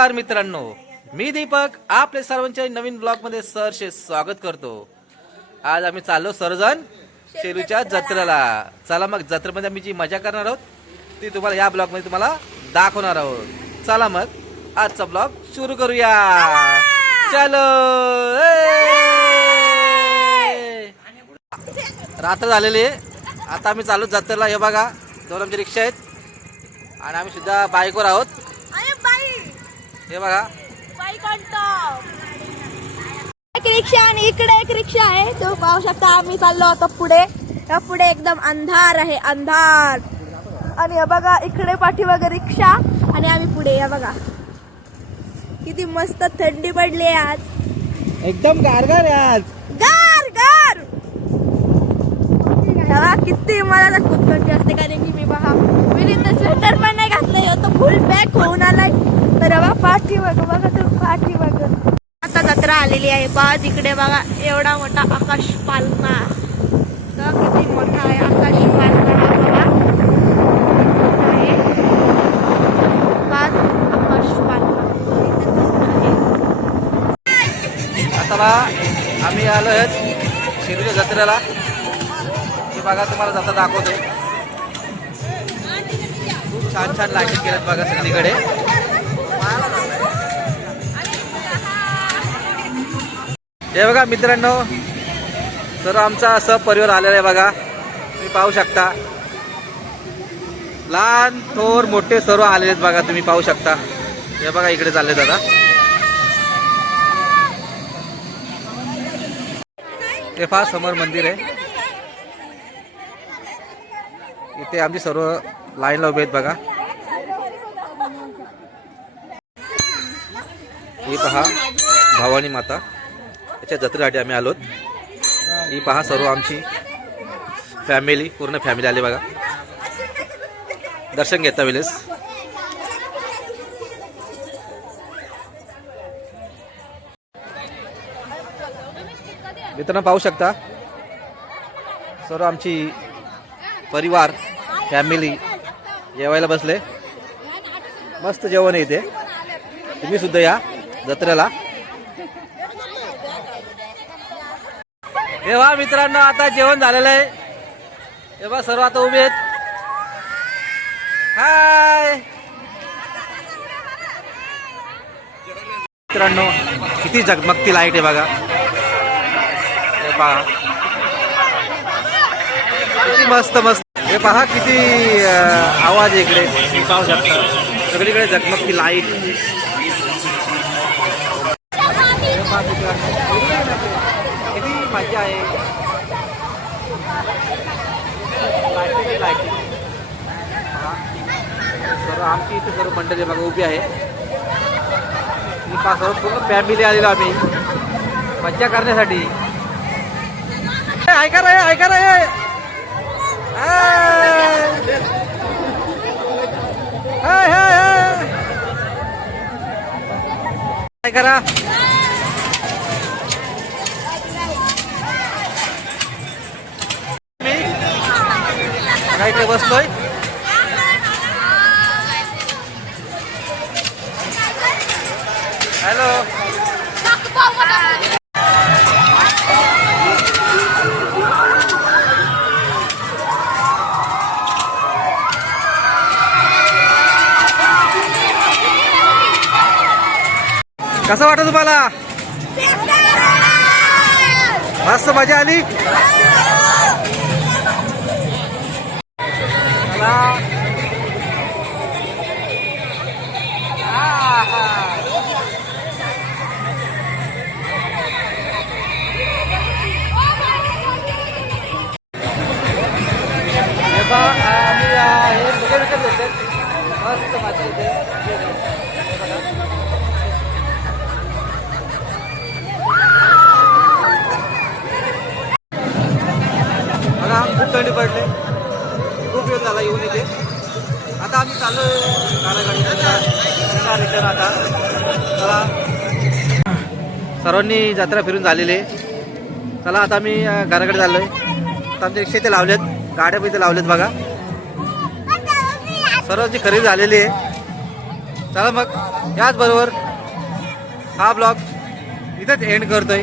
नमस्कार मित्रांनो, मी दीपक आपले सर्वांचे नवीन ब्लॉग मध्ये सहर्ष स्वागत करतो। आज आम्ही चाललो सर्वजण शेरूच्या जत्रेला। चला मग जत्रेमध्ये आम्ही जी मजा करणार आहोत ती तुम्हाला या ब्लॉग मध्ये तुम्हाला दाखवणार आहोत। चला मग आजचा ब्लॉग सुरू करूया। चलो रात्र झालेली आहे, आता आम्ही चालू जत्रेला। हे बघा दोन आमची रिक्षा आहेत आणि आम्ही सुद्धा बाईकवर आहोत। हे बघा बाईक आणतो एक रिक्षा आणि इकडे एक रिक्षा आहे, तो पाहू शकता। आम्ही चाललो होतो पुढे, या पुढे एकदम अंधार आहे, अंधार। आणि हे बघा इकडे पाठीमागे रिक्षा आणि आम्ही पुढे। या बघा किती मस्त थंडी पडली आज, एकदम गारगार आहे आज, गार गार। तेव्हा किती मला खूप थंडी असते, कारण की मी बघा मी स्वेटर पण नाही घातलंय, होतं फुल पॅक होऊन आलाय। तर बघा पाठीमागं बघा, तर पाठीमागं आता जत्रा आलेली आहे। पहा तिकडे बघा एवढा मोठा आकाश पालना, किती मोठा आहे आकाश पालना हा बघा आहे। आकाश पालना आता बघा आम्ही आलो आहेत शेरूच्या जत्रेला। हे बघा तुम्हाला जाता दाखवतो, खूप छान छान लाईटिंग केलेत बघा सगळीकडे। हे बघा मित्रांनो, सर्व आमचा सहपरिवार आलेला आहे बघा, तुम्ही पाहू शकता। लहान थोर मोठे सर्व आलेले आहेत बघा, तुम्ही पाहू शकता। हे बघा इकडे चालले दादा, ते फार समोर मंदिर आहे, इथे आमची सर्व लाईनला उभे आहेत बघा। ही पहा भवानी माता, त्याच्या जत्रेसाठी आम्ही आलोत। ही पहा सर्व आमची फॅमिली, पूर्ण फॅमिली आली बघा दर्शन घेता वेळेस। मित्रांनो पाहू शकता सर्व आमची परिवार फॅमिली जेवायला बसले, मस्त जेवण आहे इथे, तुम्ही सुद्धा या जत्रेला। हे बघा मित्रांनो आता जेवण झालेलं आहे, हे बघा सर्व आता उभे आहेत। हाय मित्रांनो, किती झगमगती लाईट आहे बघा, हे पहा किती मस्त मस्त। हे पहा किती आवाज आहे इकडे, तुम्ही पाहू शकता सगळीकडे झगमगती लाईट। किती मजा आहे, लाईटिंग सर्व आमची इथे सर्व मंडळी बघा उभी आहे। सर्व पूर्ण फॅमिली आलेलो आम्ही मज्जा करण्यासाठी। ऐका रे ऐका रे, काय करा मी इकडे बसलोय। हॅलो कसं वाटत तुम्हाला? मस्त मजा आली। मस्त मजा येते बघा, खूप थंडी पडली, खूप वेळ झाला येऊन इथे। आता आम्ही चालू गाडी रिटर्न आता। चला सर्वांनी जत्रा फिरून झालेली आहे, चला आता आम्ही घराकडे चाललोय। आता आमचे रिक्षा इथे लावलेत, गाड्या पण इथे लावलेत बघा, सर्वांची खरेदी झालेली आहे। चला मग याच बरोबर हा ब्लॉग इथेच एंड करतोय.